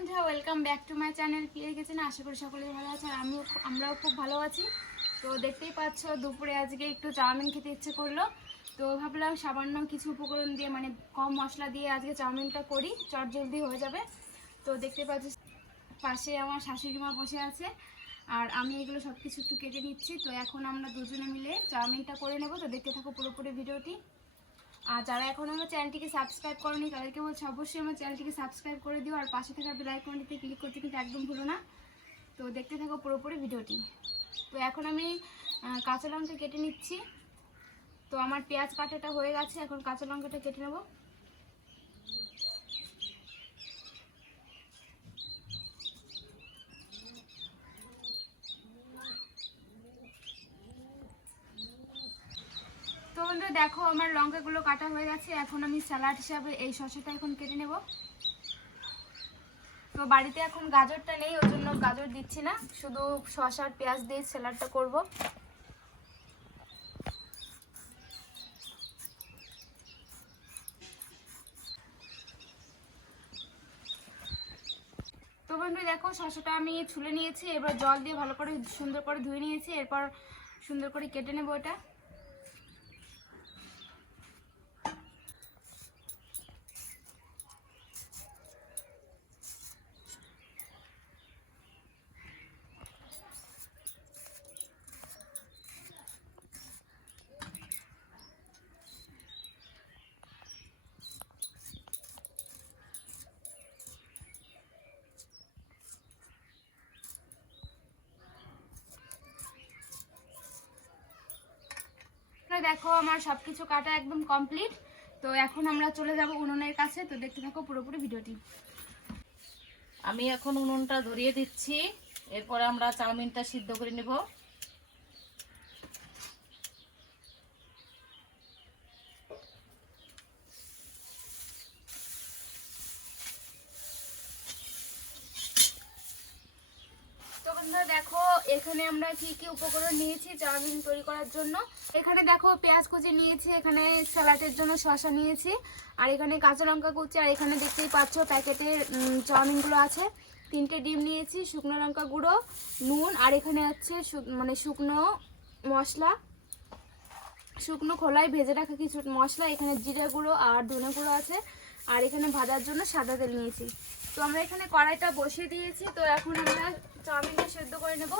বন্ধুরা, welcome back to my channel popikitchen। আশা করি সকলেই ভালো আছে আর আমরাও খুব ভালো আছি। তো দেখতেই পাচ্ছ দুপুরে আজকে একটু চাউমিন খেতে ইচ্ছে করলো, তো ভাবলাম সামান্য কিছু উপকরণ দিয়ে মানে কম মশলা দিয়ে আজকে চাউমিনটা করি, চটজলদি হয়ে যাবে। তো দেখতে পাচ্ছি পাশে আমার শাশুড়ি মা বসে আছে আর আমি এগুলো সব কিছু একটু কেটে নিচ্ছি। তো এখন আমরা দুজনে মিলে চাউমিনটা করে নেব। তো দেখতে থাকো পুরোপুরি ভিডিওটি। আর যারা এখন আমার চ্যানেলটিকে সাবস্ক্রাইব করোনি তাদেরকে বলছি অবশ্যই আমার চ্যানেলটিকে সাবস্ক্রাইব করে দিও আর পাশে থাকা বেল আইকনটিতে ক্লিক করতে কিন্তু একদম ভুলো না। তো দেখতে থাকো পুরোপুরি ভিডিওটি। তো এখন আমি কাঁচা লঙ্কা কেটে নিচ্ছি। তো আমার পেঁয়াজ কাটাটা হয়ে গেছে, এখন কাঁচা লঙ্কাটা কেটে নেব। তো বন্ধুরা দেখো আমার লঙ্কাগুলো কাটা হয়ে গেছে, এখন আমি স্যালাড হিসাবে এই শসাটা এখন কেটে নেব। তো বাড়িতে এখন গাজরটা নেই, ওই জন্য গাজর দিচ্ছি না, শুধু শসা আর পেঁয়াজ দিয়ে স্যালাডটা করব। তো বন্ধু দেখো শসাটা আমি ছুলে নিয়েছি, এবার জল দিয়ে ভালো করে সুন্দর করে ধুয়ে নিয়েছি, এরপর সুন্দর করে কেটে নেব এটা। দেখো আমার সবকিছু কাটা একদম কমপ্লিট। তো এখন আমরা চলে যাব উনুনের কাছে। তো দেখতে থাকো পুরোপুরি ভিডিওটি। আমি এখন উনুনটা ধরিয়ে দিচ্ছি, এরপরে আমরা চাউমিনটা সিদ্ধ করে নেব। দেখো এখানে আমরা কি কি উপকরণ নিয়েছি চাউমিন তৈরি করার জন্য। এখানে দেখো পেঁয়াজ কুচি নিয়েছি, এখানে স্যালাডের জন্য শসা নিয়েছি, আর এখানে কাঁচা লঙ্কা কুচি, আর এখানে দেখতেই পাচ্ছ প্যাকেটের চাউমিনগুলো আছে। 3টে ডিম নিয়েছি, শুকনো লঙ্কা গুঁড়ো, নুন, আর এখানে হচ্ছে মানে শুকনো মশলা, শুকনো খোলায় ভেজে রাখা কিছু মশলা, এখানে জিরে গুঁড়ো আর ধনে গুঁড়ো আছে, আর এখানে ভাজার জন্য সাদা তেল নিয়েছি। তো আমরা এখানে কড়াইটা বসিয়ে দিয়েছি। তো এখন আমরা চাউমিনটা সেদ্ধ করে নেব।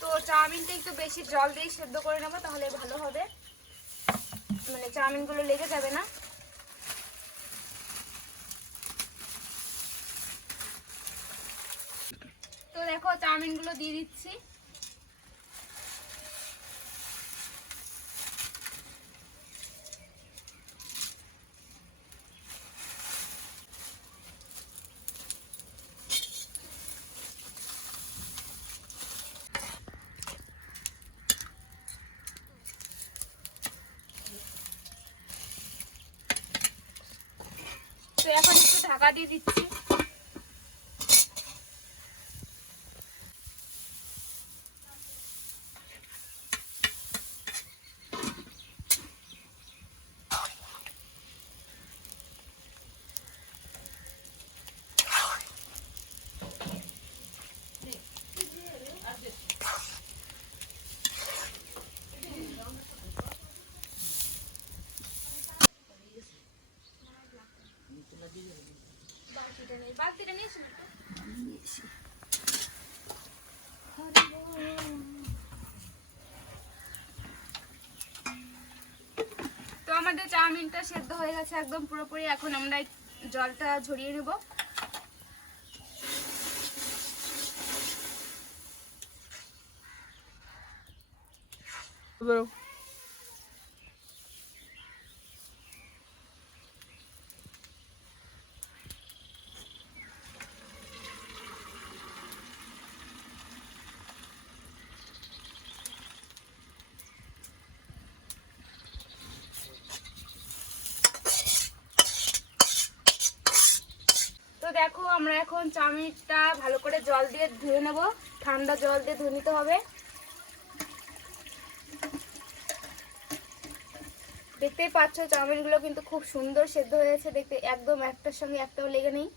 তো চাউমিনটা একটু বেশি জল দিয়ে সেদ্ধ করে নেব, তাহলে ভালো হবে, মানে চাউমিনগুলো লেগে যাবে না। তো দেখো চাউমিনগুলো দিয়ে দিচ্ছি। তো এখন একটু ঢাকা দিয়ে দিচ্ছি। বালতিটা নিয়ে এসো। তো আমাদের চাউমিনটা সেদ্ধ হয়ে গেছে একদম পুরোপুরি, এখন আমরা জলটা ঝরিয়ে নেব। দেখো আমরা এখন চাউমিনটা ভালো করে জল দিয়ে ধুয়ে নেব, ঠান্ডা জল দিয়ে ধুয়ে নিতে হবে। দেখতেই পাচ্ছ চাউমিনগুলো কিন্তু খুব সুন্দর সেদ্ধ হয়েছে, দেখতে একদম একটার সঙ্গে একটাও লেগে নেই।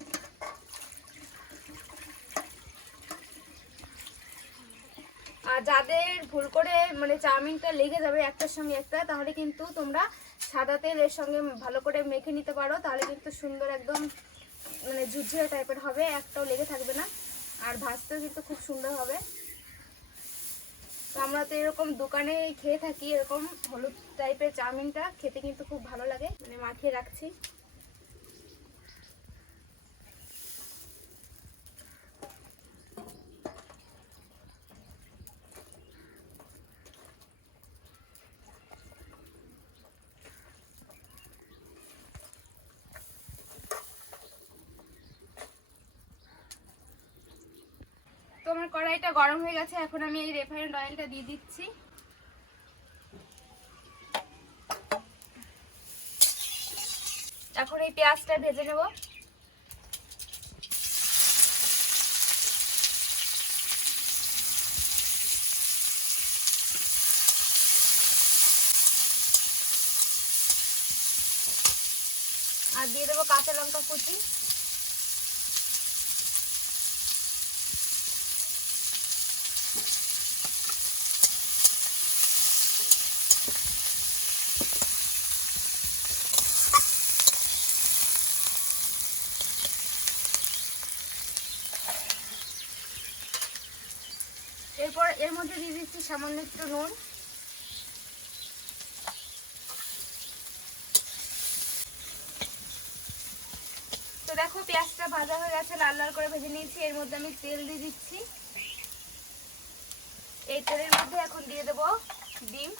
আর যাদের ভুল করে মানে চাউমিনটা লেগে যাবে একটার সঙ্গে একটা, তাহলে কিন্তু তোমরা সাদা তেল এর সঙ্গে ভালো করে মেখে নিতে পারো, তাহলে কিন্তু সুন্দর একদম মানে ঝুরঝুরে টাইপের হবে, একটাও লেগে থাকবে না, আর ভাজতেও কিন্তু খুব সুন্দর হবে। তো আমরা তো এরকম দোকানে খেয়ে থাকি, এরকম হলুদ টাইপের চাউমিনটা খেতে কিন্তু খুব ভালো লাগে। মানে মাখিয়ে রাখছি। তো আমার কড়াইটা গরম হয়ে গেছে, এখন আমি এই রিফাইন্ড অয়েলটা দিয়ে দিচ্ছি। এখন এই পেঁয়াজটা ভেজে নেব। আর দিয়ে দেবো কাঁচা লঙ্কা কুচি। এরপর এর মধ্যে দিয়ে দিচ্ছি সামান্য একটু নুন। তো দেখো পেঁয়াজটা ভাজা হয়ে গেছে, লাল লাল করে ভেজে নিয়েছি। এর মধ্যে আমি তেল দিয়ে দিচ্ছি। এই তেলের মধ্যে এখন দিয়ে দেবো ডিম।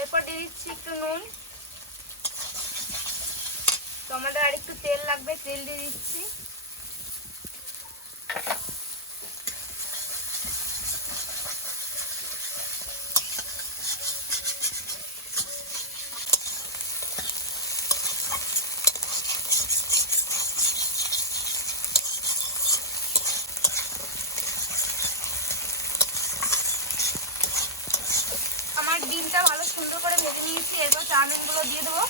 এরপর দিয়ে দিচ্ছি একটু নুন। তো আমাদের আর একটু তেল লাগবে, তেল দিয়ে দিচ্ছি। আমার ডিমটা ভালো সুন্দর করে ভেজে নিয়েছি। এরপর চাউমিনগুলো দিয়ে দেবো।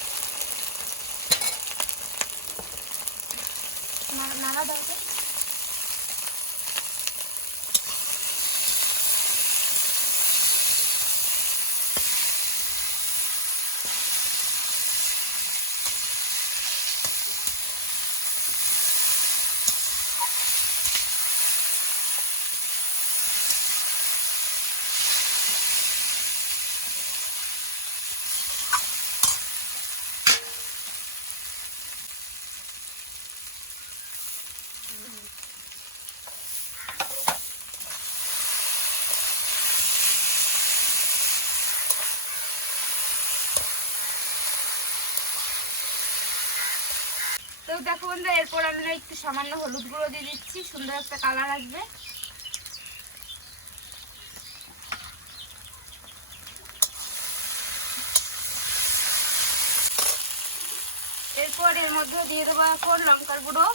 নাড়া দাও তো। তো দেখো বন্ধুরা, এরপর আমরা একটু সামান্য হলুদ গুঁড়ো দিয়ে দিচ্ছি, সুন্দর একটা কালার আসবে। এরপর এর মধ্যে দিয়ে দেবো এখন লঙ্কার গুঁড়ো।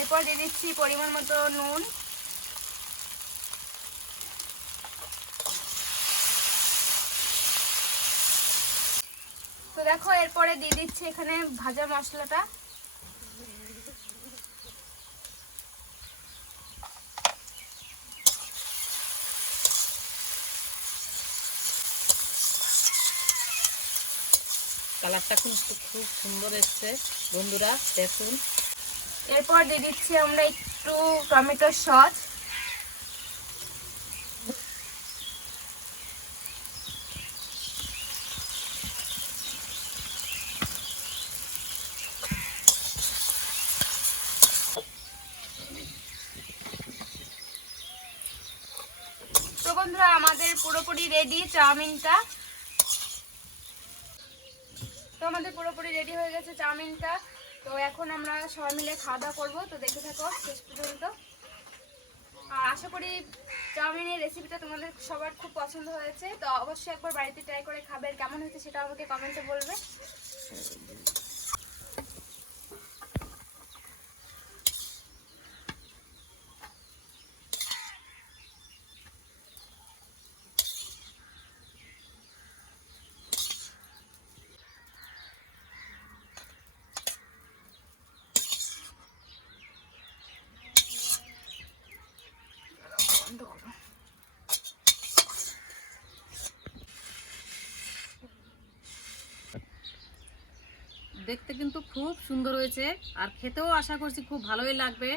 এরপর দিয়ে দিচ্ছি পরিমাণ মতো নুন। তো দেখো এরপরে দিয়ে দিচ্ছি এখানে ভাজা মশলাটা। কালারটা কিন্তু খুব সুন্দর এসছে বন্ধুরা, দেখুন। এরপর দিয়ে দিচ্ছি আমরা একটু টমেটো সস। তো বন্ধুরা, আমাদের পুরোপুরি রেডি চাউমিনটা। তো আমাদের পুরোপুরি রেডি হয়ে গেছে চাউমিনটা। তো এখন আমরা সবাই মিলে খাওয়া দাওয়া করবো, তো দেখে থাকো শেষ পর্যন্ত। আর আশা করি চাউমিনের রেসিপিটা তোমাদের সবার খুব পছন্দ হয়েছে। তো অবশ্যই একবার বাড়িতে ট্রাই করে খাবে, আর কেমন হয়েছে সেটা আমাকে কমেন্টে বলবে। দেখতে কিন্তু খুব সুন্দর হয়েছে, আর খেতেও আশা করছি খুব ভালোই লাগবে।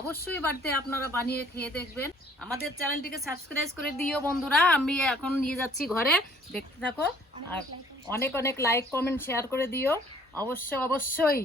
অবশ্যই বাড়িতে আপনারা বানিয়ে খেয়ে দেখবেন। আমাদের চ্যানেলটিকে সাবস্ক্রাইব করে দিও বন্ধুরা। আমি এখন নিয়ে যাচ্ছি ঘরে, দেখতে থাকো। আর অনেক অনেক লাইক কমেন্ট শেয়ার করে দিও, অবশ্যই অবশ্যই।